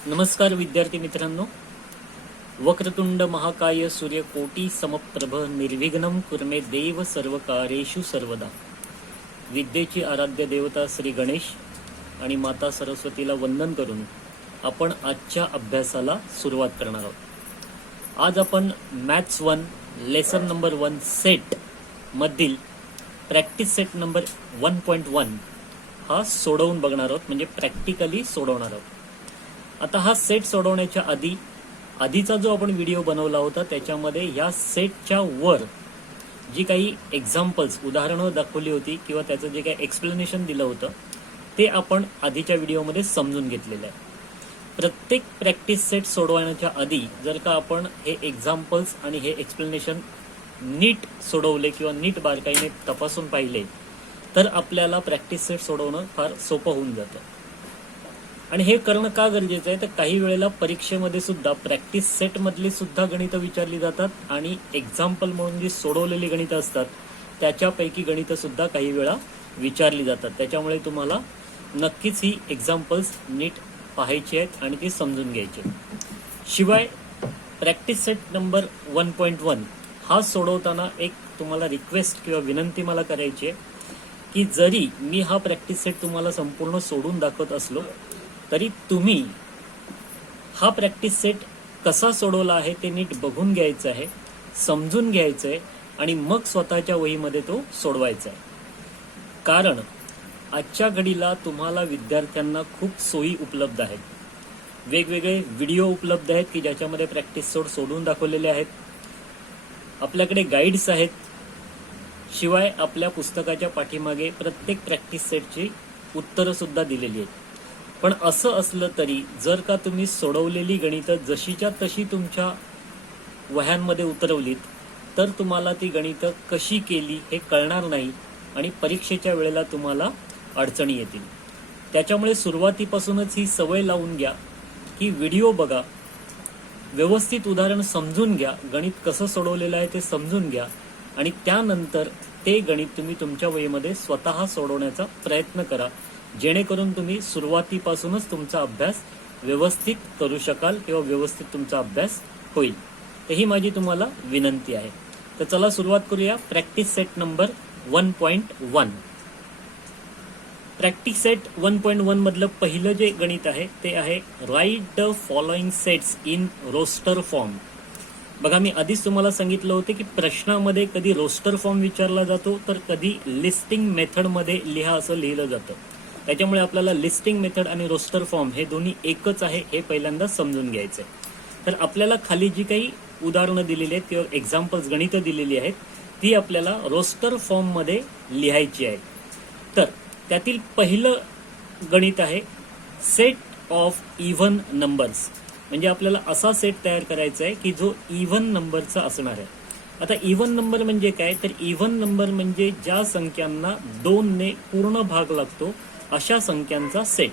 नमस्कार विद्यार्थी मित्रांनो. वक्रतुंड महाकाय सूर्यकोटी समप्रभ निर्विघ्नं कुर्मे देव सर्वकार्येषु सर्वदा. विद्येची आराध्य देवता श्री गणेश आणि माता सरस्वतीला वंदन करून आपण आजच्या अभ्यासाला सुरुवात करणार आहोत. आज आपण मॅथ्स 1 लेसन नंबर 1 सेट मधील प्रॅक्टिस सेट नंबर 1.1 हा सोडवून बघणार आहोत, म्हणजे प्रॅक्टिकली सोडवणार आहोत. आता हा सेट सोडवण्याच्या आधीचा जो आपण व्हिडिओ बनवला होता त्याच्यामध्ये या सेटच्या वर जी काही एक्झाम्पल्स उदाहरणं दाखवली होती किंवा त्याचं जे काही एक्सप्लेनेशन दिलं होतं ते आपण आधीच्या व्हिडिओमध्ये समजून घेतलेलं आहे. प्रत्येक प्रॅक्टिस सेट सोडवण्याच्या आधी जर का आपण हे एक्झाम्पल्स आणि हे एक्सप्लेनेशन नीट सोडवले किंवा नीट बारकाईने तपासून पाहिले तर आपल्याला प्रॅक्टिस सेट सोडवणं फार सोपं होऊन जातं. आणि हे करणं का गरजेचं आहे तर काही वेळेला परीक्षेमध्ये सुद्धा प्रॅक्टिस सेट मधली सुद्धा गणितं विचारली जातात आणि एक्झाम्पल म्हणून जी सोडवलेली गणितं असतात त्याच्यापैकी गणितं सुद्धा काही वेळा विचारली जातात. त्याच्यामुळे तुम्हाला नक्कीच ही एक्झाम्पल्स नीट पाहायची आहेत आणि ती समजून घ्यायची. शिवाय प्रॅक्टिस सेट नंबर 1.1 हा सोडवताना एक तुम्हाला रिक्वेस्ट किंवा विनंती मला करायची आहे की जरी मी हा प्रॅक्टिस सेट तुम्हाला संपूर्ण सोडून दाखवत असलो तरी तुम्ही हा प्रॅक्टिस सेट कसा सोडवला आहे ते नीट बघून घ्यायचं आहे, समजून घ्यायचं आहे आणि मग स्वतःच्या वहीमध्ये तो सोडवायचा आहे. कारण आजच्या घडीला तुम्हाला विद्यार्थ्यांना खूप सोयी उपलब्ध आहेत. वेगवेगळे व्हिडिओ उपलब्ध आहेत की ज्याच्यामध्ये प्रॅक्टिस सोडून दाखवलेले आहेत. आपल्याकडे गाईड्स आहेत. शिवाय आपल्या पुस्तकाच्या पाठीमागे प्रत्येक प्रॅक्टिस सेटची उत्तरं सुद्धा दिलेली आहेत. पण असं असलं तरी जर का तुम्ही सोडवलेली गणितं जशीच्या तशी तुमच्या वह्यांमध्ये उतरवलीत तर तुम्हाला ती गणितं कशी केली हे कळणार नाही आणि परीक्षेच्या वेळेला तुम्हाला अडचणी येतील. त्याच्यामुळे सुरुवातीपासूनच ही सवय लावून घ्या की व्हिडिओ बघा, व्यवस्थित उदाहरण समजून घ्या, गणित कसं सोडवलेलं आहे ते समजून घ्या आणि त्यानंतर ते गणित तुम्ही तुमच्या वहीमध्ये स्वतः सोडवण्याचा प्रयत्न करा, जेणेकरून तुम्ही सुरुवातीपासूनच तुमचा अभ्यास व्यवस्थित करू शकाल किंवा व्यवस्थित तुमचा अभ्यास होईल. तर ही माझी तुम्हाला विनंती आहे. तर चला सुरुवात करूया practice set number 1.1. Practice set 1.1 मधलं पहिलं जे गणित आहे ते आहे write the following sets in roster form. बघा, मी आधीच तुम्हाला सांगितलं होतं की प्रश्नामध्ये कधी रोस्टर फॉर्म विचारला जातो तर कधी लिस्टिंग मेथडमध्ये लिहा असं लिहिलं जातं. त्याच्यामुळे आपल्याला लिस्टिंग मेथड आणि रोस्टर फॉर्म हे दोन्ही एकच आहे हे पहिल्यांदा समजून घ्यायचं आहे. तर आपल्याला खाली जी काही उदाहरणं दिलेली आहेत किंवा एक्झाम्पल्स गणितं दिलेली आहेत ती आपल्याला रोस्टर फॉर्ममध्ये लिहायची आहेत. तर त्यातील पहिलं गणित आहे सेट ऑफ इव्हन नंबर्स. म्हणजे आपल्याला असा सेट तयार करायचा आहे की जो इव्हन नंबरचा असणार आहे. आता इव्हन नंबर म्हणजे काय तर इव्हन नंबर म्हणजे ज्या संख्यांना 2 ने पूर्ण भाग लागतो अशा संख्यांचा सेट.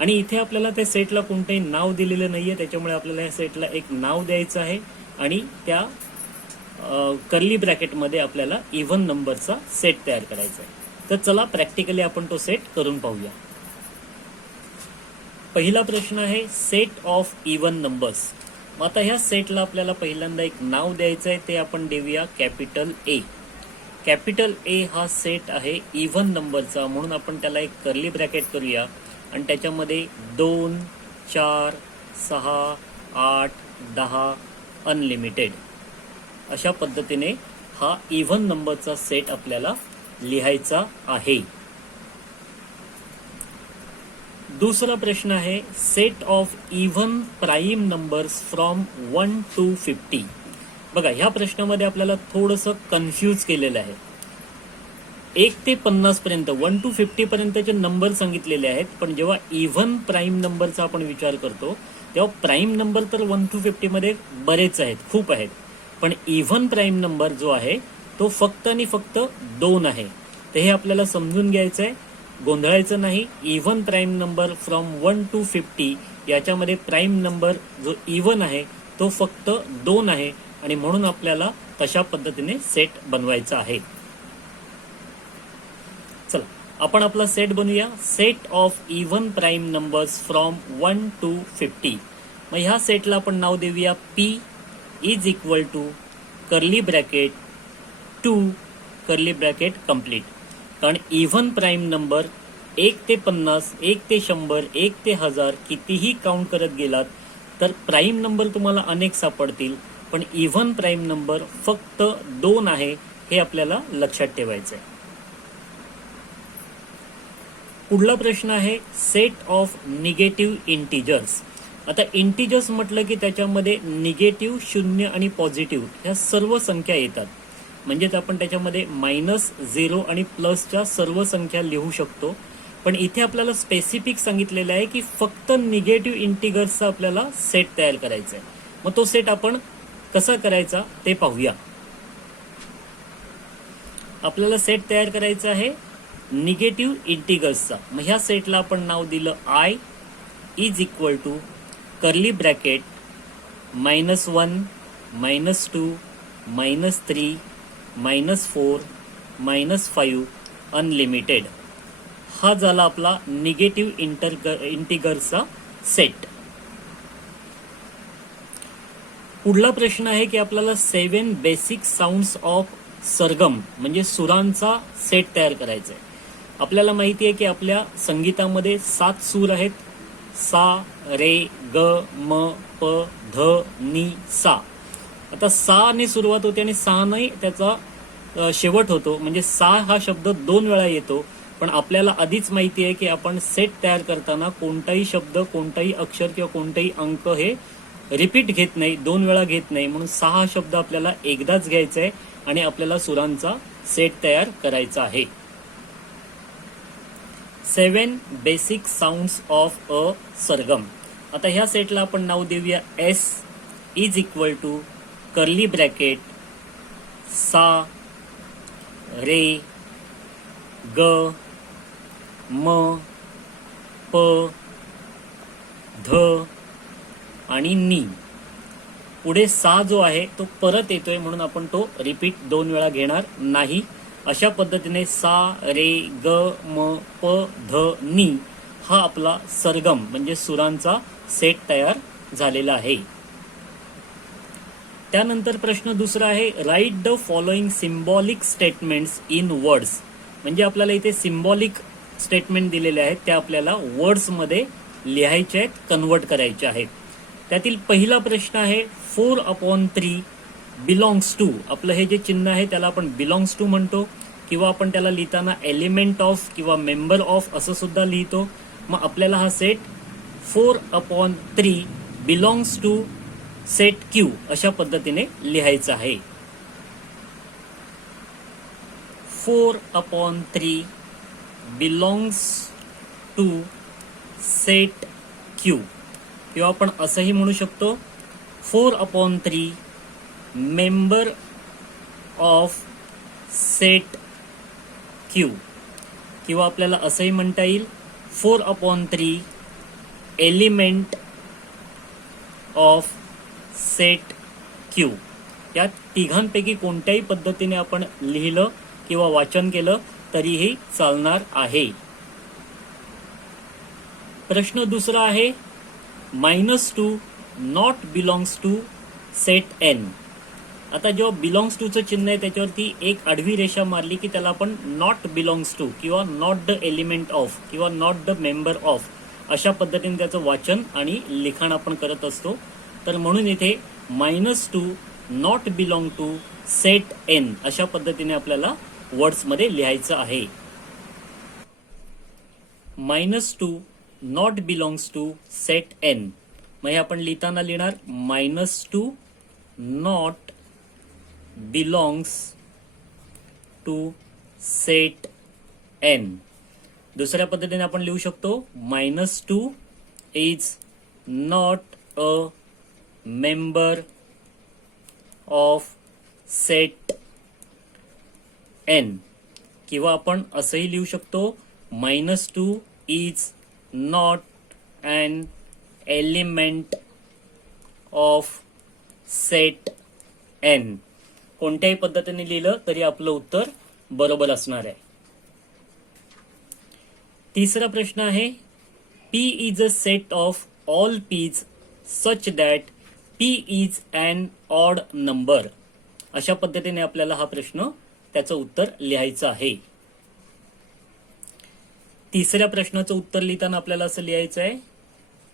आणि इथे आपल्याला त्या सेटला कोणतंही नाव दिलेलं नाहीये, त्याच्यामुळे आपल्याला या सेटला एक नाव द्यायचं आहे आणि त्या कर्ली ब्रॅकेटमध्ये आपल्याला इव्हन नंबरचा सेट तयार करायचा आहे. तर चला प्रॅक्टिकली आपण तो सेट करून पाहूया. पहिला प्रश्न आहे सेट ऑफ इव्हन नंबर्स. मग आता ह्या सेटला आपल्याला पहिल्यांदा एक नाव द्यायचं आहे, ते आपण देऊया कॅपिटल ए. कॅपिटल ए हा सेट आहे इव्हन नंबरचा, म्हणून आपण त्याला एक कर्ली ब्रॅकेट करूया आणि त्याच्यामध्ये 2, 4, 6, 8, 10 अनलिमिटेड अशा पद्धतीने हा इव्हन नंबरचा सेट आपल्याला लिहायचा आहे. दुसरा प्रश्न आहे set of even prime numbers from 1 to 50. बघा, ह्या प्रश्नामध्ये आपल्याला थोडंसं कन्फ्यूज केलेलं आहे. 1 ते 50 पर्यंत 1 to 50 पर्यंतचे नंबर सांगितलेले आहेत, पण जेव्हा इव्हन प्राईम नंबरचा आपण विचार करतो तेव्हा प्राईम नंबर तर 1 to 50 मध्ये बरेच आहेत, खूप आहेत, पण इव्हन प्राईम नंबर जो आहे तो फक्त आणि फक्त 2 आहे. तर हे आपल्याला समजून घ्यायचं आहे, गोंधळायचं नाही. Even prime number from 1 to 50 याच्यामध्ये प्राईम नंबर जो इव्हन आहे तो फक्त 2 आहे आणि म्हणून आपल्याला तशा पद्धतीने सेट बनवायचा आहे. चला आपण आपला सेट बनवूया. Set of even prime numbers from 1 to 50. मग ह्या सेटला आपण नाव देऊया P is equal to curly bracket 2 curly bracket complete. कारण इव्हन प्राईम नंबर 1 ते 50, 1 ते 100, 1 ते 1000 कितीही काउंट करत गेलात तर प्राईम नंबर तुम्हाला अनेक सापडतील, पण इव्हन प्राईम नंबर फक्त 2 आहे हे आपल्याला लक्षात ठेवायचं आहे. पुढला प्रश्न आहे सेट ऑफ निगेटिव्ह इंटिजर्स. आता इंटिजर्स म्हटलं की त्याच्यामध्ये निगेटिव्ह, शून्य आणि पॉझिटिव्ह ह्या सर्व संख्या येतात. म्हणजेच आपण त्याच्यामध्ये मायनस, झिरो आणि प्लसच्या सर्व संख्या लिहू शकतो. पण इथे आपल्याला स्पेसिफिक सांगितलेलं आहे की फक्त निगेटिव्ह इंटिजर्सचा आपल्याला सेट तयार करायचा आहे. मग तो सेट आपण कसा करायचा ते पाहूया. आपल्याला सेट तयार करायचा आहे निगेटिव्ह इंटिजर्सचा. मग ह्या सेटला आपण नाव दिलं I is equal to curly bracket -1, -2, -3, -4, -5 unlimited. हा झाला आपला निगेटिव्ह इंटिजर्सचा सेट. पुढला प्रश्न आहे की आपल्याला 7 बेसिक साऊंड्स ऑफ सरगम म्हणजे सुरांचा सेट तयार करायचा आहे. आपल्याला माहिती आहे की आपल्या संगीतामध्ये 7 सूर आहेत. सा, रे, ग, म, प, ध, नि, सा. आता सा ने सुरुवात होते आणि सा ने त्याचा शेवट होतो. म्हणजे सा हा शब्द 2 वेळा येतो. पण आपल्याला आधीच माहिती आहे की आपण सेट तयार करताना कोणताही शब्द, कोणताही अक्षर किंवा कोणताही अंक हे रिपीट घेत नाही, 2 वेळा घेत नाही. म्हणून 6 हा शब्द आपल्याला एकदाच घ्यायचा आहे आणि आपल्याला सुरांचा सेट तयार करायचा आहे. 7 बेसिक साऊंड्स ऑफ अ सरगम. आता ह्या सेटला आपण नाव देऊया S is equal to curly bracket सा, रे, ग, म, प, ध आणि नी. पुढे सा जो आहे तो परत येतोय म्हणून आपण तो रिपीट 2 वेळा घेणार नाही. अशा पद्धतीने सा, रे, ग, म, प, ध, नी हा आपला सरगम म्हणजे सुरांचा सेट तयार झालेला आहे. त्यानंतर प्रश्न दुसरा आहे write the following symbolic statements in words. म्हणजे आपल्याला इथे सिम्बॉलिक स्टेटमेंट दिलेले आहेत, त्या आपल्याला वर्ड्समध्ये लिहायचे आहेत, कन्वर्ट करायचे आहेत. त्यातील पहिला प्रश्न आहे 4/3 बिलॉंग्स टू. आपलं हे जे चिन्ह आहे त्याला आपण बिलॉंग्स टू म्हणतो किंवा आपण त्याला लिहिताना एलिमेंट ऑफ किंवा मेंबर ऑफ असं सुद्धा लिहितो. मग आपल्याला हा set 4/3 belongs to set Q अशा पद्धतीने लिहायचा आहे. 4/3 बिलॉंग्स टू सेट क्यू किंवा आपण असंही म्हणू शकतो 4/3 मेंबर ऑफ सेट क्यू किंवा आपल्याला असंही म्हणता येईल 4/3 एलिमेंट ऑफ सेट क्यू. या तिघांपैकी कोणत्याही पद्धतीने आपण लिहिलं किंवा वाचन केलं तरीही चालणार आहे. प्रश्न दुसरा आहे -2 not belongs to set N. आता जेव्हा बिलॉंग्स टूचं चिन्ह आहे त्याच्यावरती एक आडवी रेषा मारली की त्याला आपण नॉट बिलॉंग्स टू किंवा नॉट द एलिमेंट ऑफ किंवा नॉट द मेंबर ऑफ अशा पद्धतीने त्याचं वाचन आणि लिखाण आपण करत असतो. तर म्हणून इथे -2 not belong to set N अशा पद्धतीने आपल्याला वर्ड्समध्ये लिहायचं आहे. -2 not belongs to set N. मग हे आपण लिहिताना लिहिणार -2 not belongs to set N. दुसऱ्या पद्धतीने आपण लिहू शकतो -2 is not a member of set N. किंवा आपण असंही लिहू शकतो -2 is not an element of set N. कोणत्याही पद्धतीने लिहिलं तरी आपलं उत्तर बरोबर असणार आहे. तिसरा प्रश्न आहे P is a set of all P's such that P is an odd number. अशा पद्धतीने आपल्याला हा प्रश्न त्याचं उत्तर लिहायचं आहे. तिसऱ्या प्रश्नाचं उत्तर लिहिताना आपल्याला असं लिहायचं आहे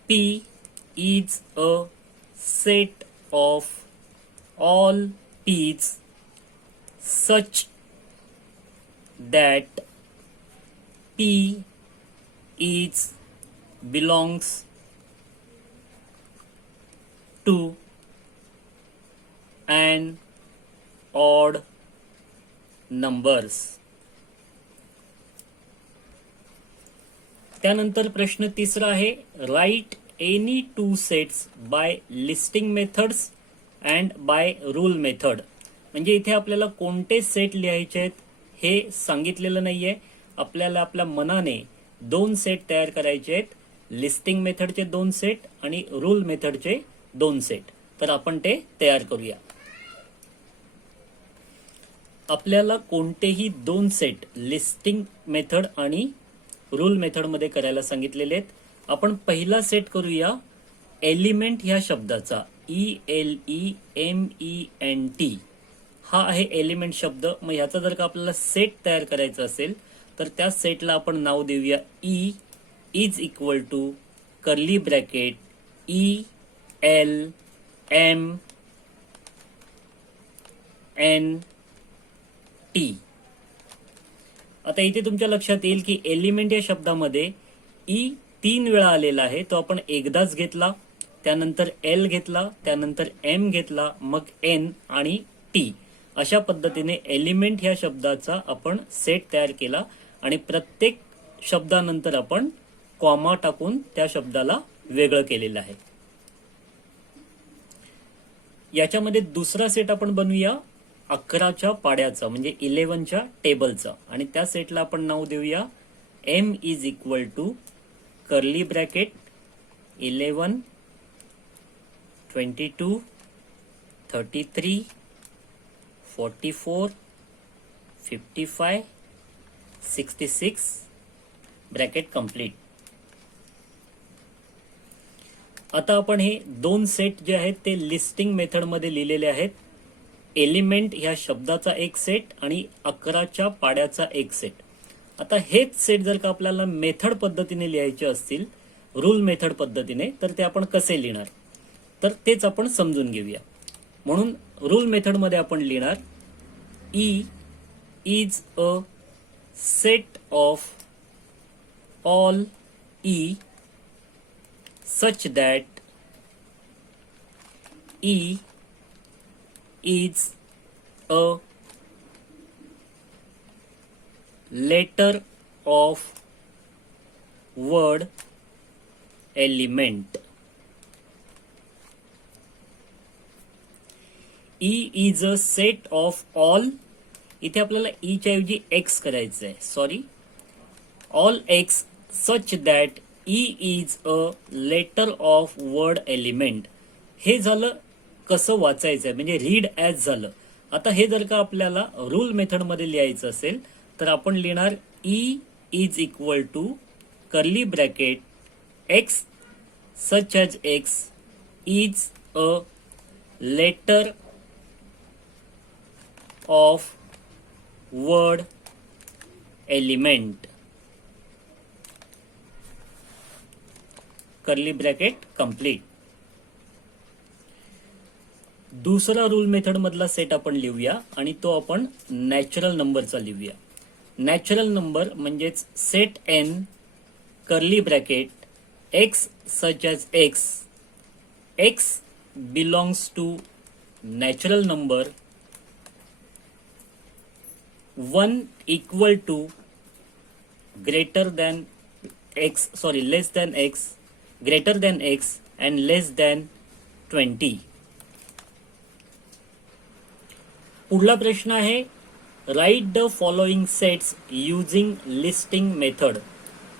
P is a set of all P's such that P is belongs to an odd numbers. त्यानंतर प्रश्न तिसरा आहे write any two sets by listing methods and by rule method. म्हणजे इथे आपल्याला कोणते सेट लिहायचे आहेत हे सांगितलेलं नाहीये. आपल्याला आपल्या मनाने 2 सेट तयार करायचे आहेत, लिस्टिंग मेथडचे 2 सेट आणि रूल मेथडचे 2 सेट. तर आपण ते तयार करूया. आपल्याला कोणतेही 2 सेट लिस्टिंग मेथड आणि रूल मेथड मध्ये करायला सांगितलेले आहेत. आपण पहिला सेट करूया एलिमेंट ह्या शब्दाचा. ELEMENT हा आहे एलिमेंट शब्द. मग ह्याचा जर का आपल्याला सेट तयार करायचा असेल तर त्या सेटला आपण नाव देऊया E is equal to curly bracket ELMNT. आता इथे तुमच्या लक्षात येईल की एलिमेंट या शब्दामध्ये E 3 वेळा आलेला आहे. तो आपण एकदाच घेतला, त्यानंतर L घेतला, त्यानंतर M घेतला, मग N आणि T. अशा पद्धतीने एलिमेंट ह्या शब्दाचा आपण सेट तयार केला आणि प्रत्येक शब्दानंतर आपण कॉमा टाकून त्या शब्दाला वेगळं केलेलं आहे. याच्यामध्ये दुसरा सेट आपण बनवूया 11च्या पाड्याचा म्हणजे 11च्या टेबलचा आणि त्या सेटला आपण नाव देऊया M is equal to curly bracket 11 22 33 44 55 66 bracket complete. आता आपण हे 2 सेट जे आहेत ते लिस्टिंग मेथड मध्ये लिहिलेले आहेत. एलिमेंट ह्या शब्दाचा एक सेट आणि 11च्या पाड्याचा एक सेट. आता हेच सेट जर का आपल्याला मेथड पद्धतीने लिहायचे असतील, रूल मेथड पद्धतीने, तर ते आपण कसे लिहिणार तर तेच आपण समजून घेऊया. म्हणून रूल मेथड मध्ये आपण लिहिणार E is a set of all E such that E is a letter of word element. E is a set of all. इथे आपल्याला E च्या ऐवजी X करायचं आहे. Sorry, all X such that E is a letter of word element. हे झालं कसं वाचायचं आहे म्हणजे रीड ॲज झालं. आता हे जर का आपल्याला रूल मेथड मध्ये लिहायचं असेल तर आपण लिहिणार E is equal to curly bracket X such as X is a letter of word element. Curly bracket complete. दुसरा रूल मेथड मधला सेट आपण लिहूया आणि तो आपण नॅचरल नंबरचा लिहूया. नॅचरल नंबर म्हणजेच set N curly bracket X such as X. X belongs to natural number 1 equal to greater than X, sorry, less than X, greater than X and less than 20. पुढला प्रश्न आहे write the following sets using listing method.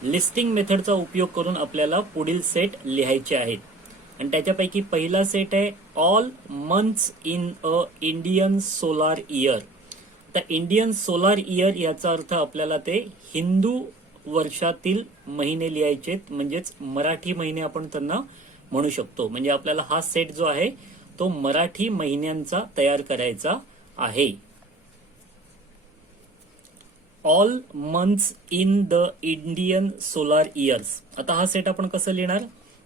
Listing मेथडचा उपयोग करून आपल्याला पुढील set लिहायचे आहेत आणि त्याच्यापैकी पहिला सेट आहे all months in a Indian solar year. तर इंडियन सोलार इयर याचा अर्थ आपल्याला ते हिंदू वर्षातील महिने लिहायचेत, म्हणजेच मराठी महिने आपण त्यांना म्हणू शकतो. म्हणजे आपल्याला हा सेट जो आहे तो मराठी महिन्यांचा तयार करायचा आहे. All months in the Indian solar years. आता हा सेट आपण कसं लिहिणार?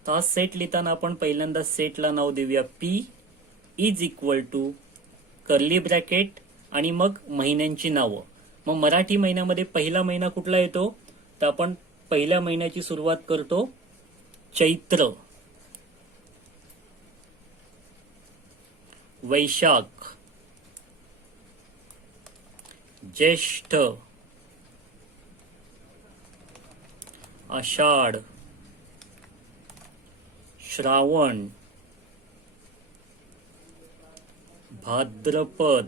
तर हा सेट लिहिताना आपण पहिल्यांदा सेटला नाव देऊया P is equal to curly bracket आणि मग महिन्यांची नावं. मग मराठी महिन्यामध्ये पहिला महिना कुठला येतो? तर आपण पहिल्या महिन्याची सुरुवात करतो चैत्र, वैशाख, ज्येष्ठ, आषाढ, श्रावण, भाद्रपद,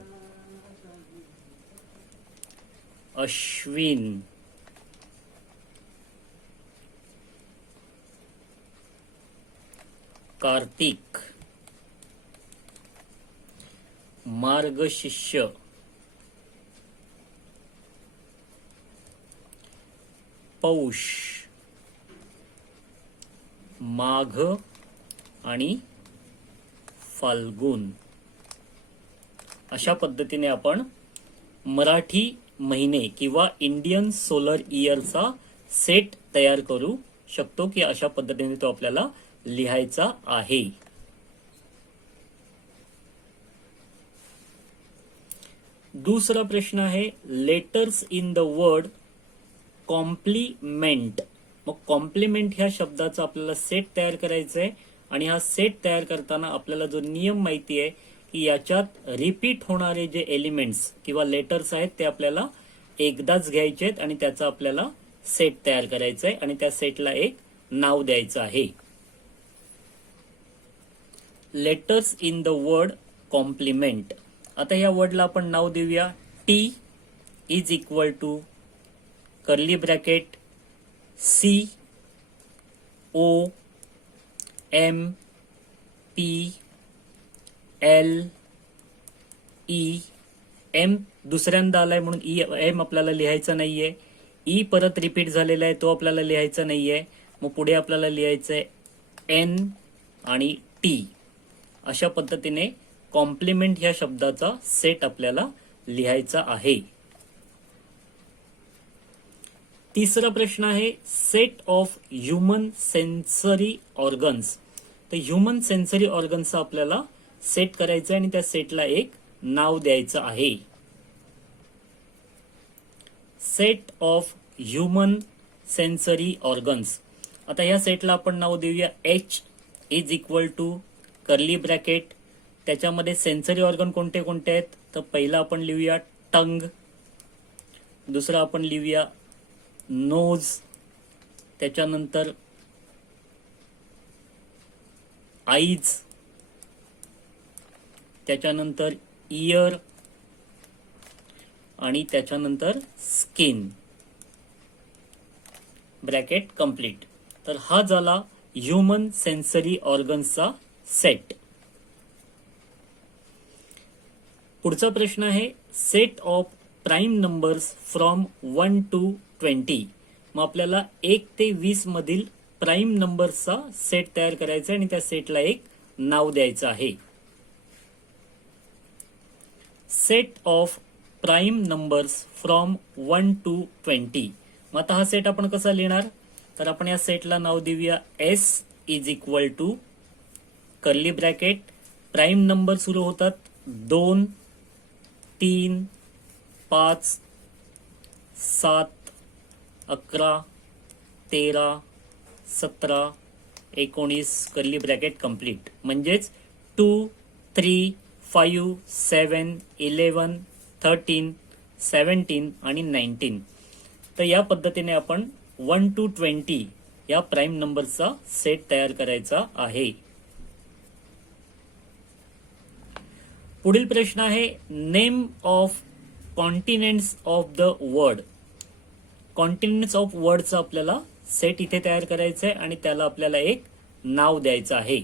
अश्विन, कार्तिक, मार्गशीर्ष, पौष, माघ आणि फाल्गुन. अशा पद्धतीने आपण मराठी महिने किंवा इंडियन सोलर इयरचा सेट तयार करू शकतो, की अशा पद्धतीने तो आपल्याला लिहायचा आहे. दुसरा प्रश्न आहे letters in the word complement. मग कॉम्प्लिमेंट ह्या शब्दाचा आपल्याला सेट तयार करायचा आहे आणि हा सेट तयार करताना आपल्याला जो नियम माहिती आहे की याच्यात रिपीट होणारे जे एलिमेंट्स किंवा लेटर्स आहेत ते आपल्याला एकदाच घ्यायचे आहेत आणि त्याचा आपल्याला सेट तयार करायचा आहे आणि त्या सेटला एक नाव द्यायचं आहे. Letters in the word complement. आता या वर्डला आपण नाव देऊया T is equal to curly bracket C O M P L E. M दुसऱ्यांदा आलाय म्हणून ई एम आपल्याला लिहायचा नाहीये. ई परत रिपीट झालेला आहे तो आपल्याला लिहायचा नाहीये. मग पुढे आपल्याला लिहायचं आहे एन आणि टी. अशा पद्धतीने कॉम्प्लिमेंट ह्या शब्दाचा सेट आपल्याला लिहायचा आहे. तिसरा प्रश्न आहे set of human sensory organs. तर ह्युमन सेन्सरी ऑर्गन्सचा आपल्याला सेट करायचं आहे आणि त्या सेटला एक नाव द्यायचं आहे. Set of human sensory organs. आता या सेटला आपण नाव देऊया H is equal to curly bracket. त्याच्यामध्ये सेन्सरी ऑर्गन कोणते कोणते आहेत? तर पहिला आपण लिहूया टंग, दुसरा आपण लिहूया नोज, त्याच्यानंतर आईज, त्याच्यानंतर इयर आणि त्याच्यानंतर स्किन. Bracket complete. तर हा झाला ह्युमन सेन्सरी ऑर्गन्सचा सेट. पुढचा प्रश्न आहे set of prime numbers from 1 to 20. मग आपल्याला 1 ते 20 मधील प्राईम नंबर्सचा सेट तयार करायचा आणि त्या सेटला एक नाव द्यायचं आहे. Set of prime numbers from 1 to 20. मग आता हा सेट आपण कसा लिहिणार? तर आपण या सेटला नाव देऊया S is equal to curly bracket. Prime number सुरू होतात 2, 3, 5, 7, 11, 13, 17, 19 कर्ली ब्रॅकेट कंप्लीट. म्हणजेच 2, 3, 5, 7, 11, 13, 17 आणि 19. तर या पद्धतीने आपण 1 to 20 या प्राईम नंबरचा सेट तयार करायचा आहे. पुढील प्रश्न आहे name of continents of the world. Continents of वर्डचा आपल्याला सेट इथे तयार करायचा आहे आणि त्याला आपल्याला एक नाव द्यायचं आहे.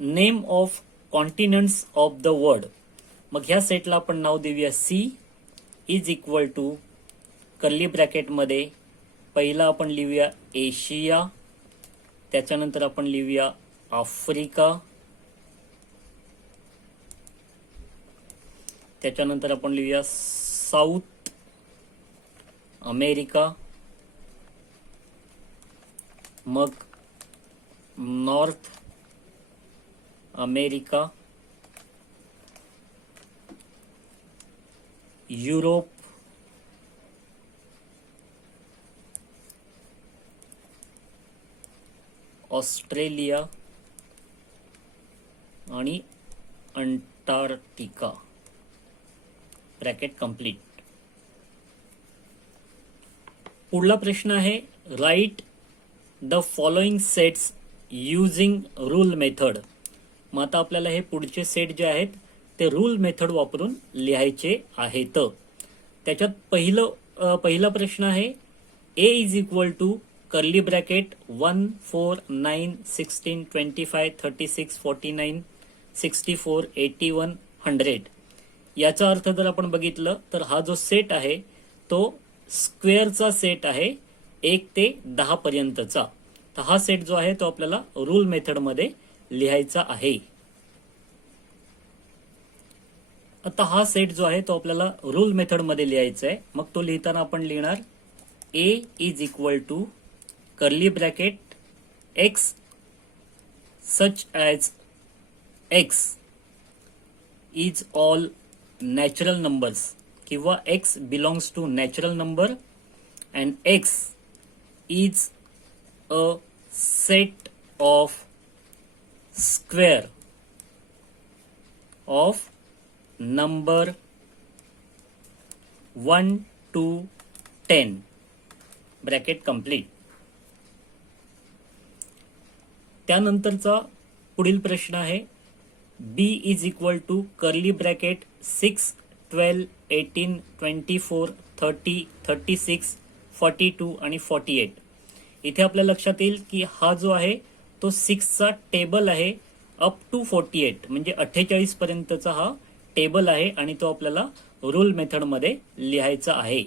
Name of continents of the world. मग ह्या सेटला आपण नाव देऊया C is equal to curly ब्रॅकेटमध्ये पहिला आपण लिहूया एशिया, त्याच्यानंतर आपण लिहूया आफ्रिका, त्याच्यानंतर आपण लिहूया साऊथ अमेरिका, मग नॉर्थ अमेरिका, युरोप, ऑस्ट्रेलिया आणि अंटार्क्टिका. Bracket complete. पुढला प्रश्न आहे write the following sets using rule method. मग आता आपल्याला हे पुढचे सेट जे आहेत ते रूल मेथड वापरून लिहायचे आहेत. त्याच्यात पहिला प्रश्न आहे A is equal to curly bracket 1, 4, 9, 16, 25, 36, 49, 64, 81, 100. याचा अर्थ जर आपण बघितलं तर हा जो सेट आहे तो स्क्वेअरचा सेट आहे 1 ते 10 पर्यंतचा. तर हा सेट जो आहे तो आपल्याला रूल मेथडमध्ये लिहायचा आहे. आता हा सेट जो आहे तो आपल्याला रूल मेथडमध्ये लिहायचा आहे. मग तो लिहिताना आपण लिहिणार A is equal to curly bracket X such as X is all natural numbers किंवा X belongs to natural number and X is a set of square of number 1 to 10. Bracket complete. त्यानंतरचा पुढील प्रश्न आहे B is equal to curly bracket 6, 12, 18, 24, 30, 36, 42 आणि 48. इथे आपल्या लक्षात येईल की हा जो आहे तो 6चा टेबल आहे अप टू 48 म्हणजे 48 पर्यंतचा हा टेबल आहे आणि तो आपल्याला रूल मेथडमध्ये लिहायचा आहे.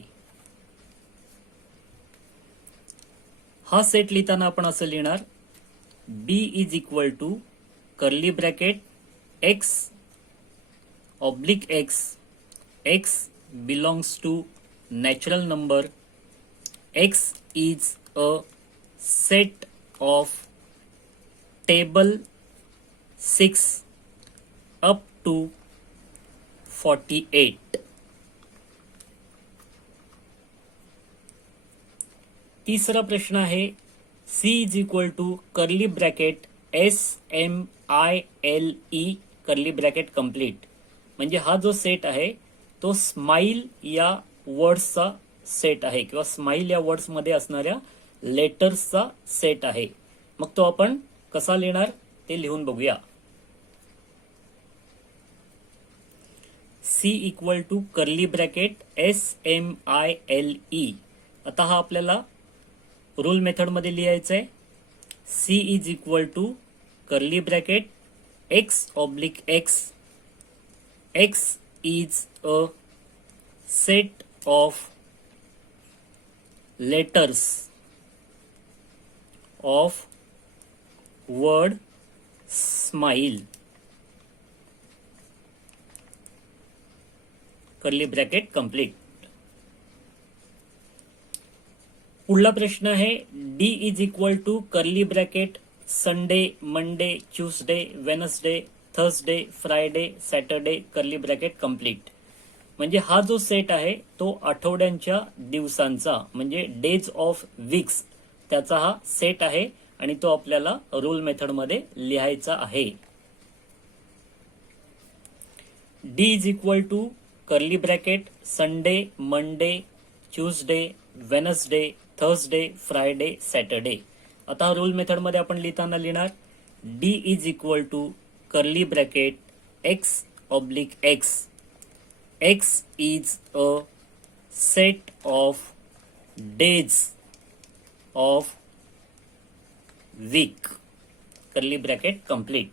हा सेट लिहिताना आपण असं लिहिणार B is equal to curly bracket x oblique x, X belongs to natural number, X is a set of table 6 up to 48. तिसरा प्रश्न आहे C is equal to curly bracket SMILE curly bracket complete. म्हणजे हा जो set आहे तो smile या वर्ड्सचा set आहे किंवा स्माइल या वर्ड्समध्ये असणाऱ्या लेटर्सचा सेट आहे. मग तो आपण कसा लिहिणार ते लिहून बघूया. C equal to curly bracket SMILE. आता हा आपल्याला रूल मेथडमध्ये लिहायचा आहे. C is equal to curly bracket x oblique x, x is a set of letters of word smile curly bracket complete. पुढला प्रश्न आहे D is equal to curly bracket Sunday, Monday, Tuesday, Wednesday, Thursday, Friday, Saturday curly bracket complete. म्हणजे हा जो set आहे तो आठवड्यांच्या दिवसांचा म्हणजे डेज ऑफ वीक्स त्याचा हा सेट आहे आणि तो आपल्याला रूल मेथडमध्ये लिहायचा आहे. D is equal to curly bracket Sunday, Monday, Tuesday, Wednesday, Thursday, Friday, Saturday. आता रूल मेथडमध्ये आपण लिहिताना लिहिणार D is equal to curly bracket x oblique x, x is a set of days of week curly bracket complete.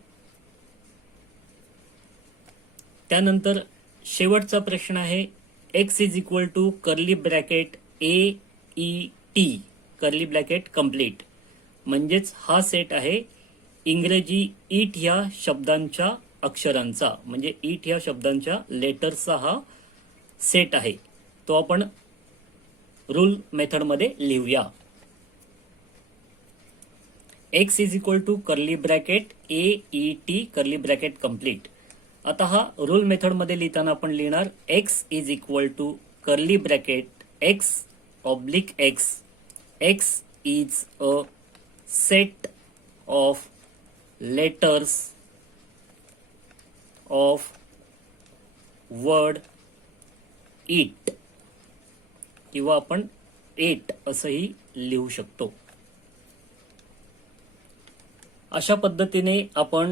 त्यानंतर शेवटचा प्रश्न आहे X is equal to curly bracket AET curly bracket complete, म्हणजेच हा सेट आहे इंग्रजी ईट ह्या शब्दांच्या अक्षरांचा, म्हणजे ईट ह्या शब्दांच्या लेटर्सचा हा सेट आहे. तो आपण रूल मेथडमध्ये लिहूया. x is equal to curly bracket AET curly bracket complete. आता हा रूल मेथडमध्ये लिहिताना आपण लिहिणार x is equal to curly bracket x oblique x. x is a set of letters of word eat, किंवा आपण एट असंही लिहू शकतो. अशा पद्धतीने आपण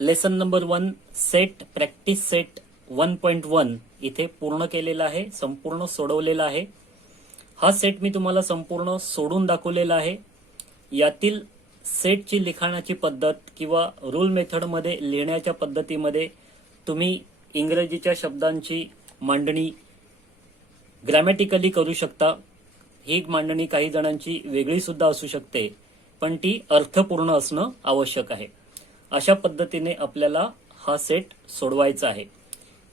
lesson number 1 set practice set 1.1 इथे पूर्ण केलेला आहे, संपूर्ण सोडवलेला आहे. हा सेट मी तुम्हाला संपूर्ण सोडून दाखवलेला आहे. यातील सेटची लिखाणाची पद्धत किंवा रूल मेथडमध्ये लिहिण्याच्या पद्धतीमध्ये तुम्ही इंग्रजीच्या शब्दांची मांडणी ग्रॅमॅटिकली करू शकता. ही मांडणी काही जणांची वेगळी सुद्धा असू शकते, पण ती अर्थपूर्ण असणं आवश्यक आहे. अशा पद्धतीने आपल्याला हा सेट सोडवायचा आहे.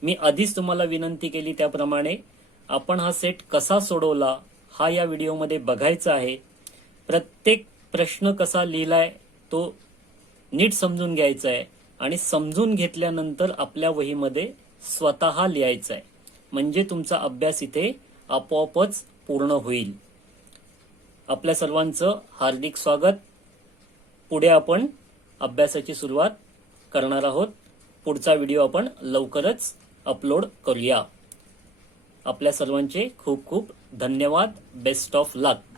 मी आधीच तुम्हाला विनंती केली त्याप्रमाणे आपण हा सेट कसा सोडवला हा या व्हिडिओमध्ये बघायचा आहे. प्रत्येक प्रश्न कसा लिहिलाय तो नीट समजून घ्यायचा आहे आणि समजून घेतल्यानंतर आपल्या वहीमध्ये स्वतः लिहायचा आहे, म्हणजे तुमचा अभ्यास इथे आपोआपच पूर्ण होईल. आपल्या सर्वांचं हार्दिक स्वागत. पुढे आपण अभ्यासाची सुरुवात करणार आहोत. पुढचा व्हिडिओ आपण लवकरच अपलोड करूया. आपल्या सर्वांचे खूप खूप धन्यवाद. Best of luck.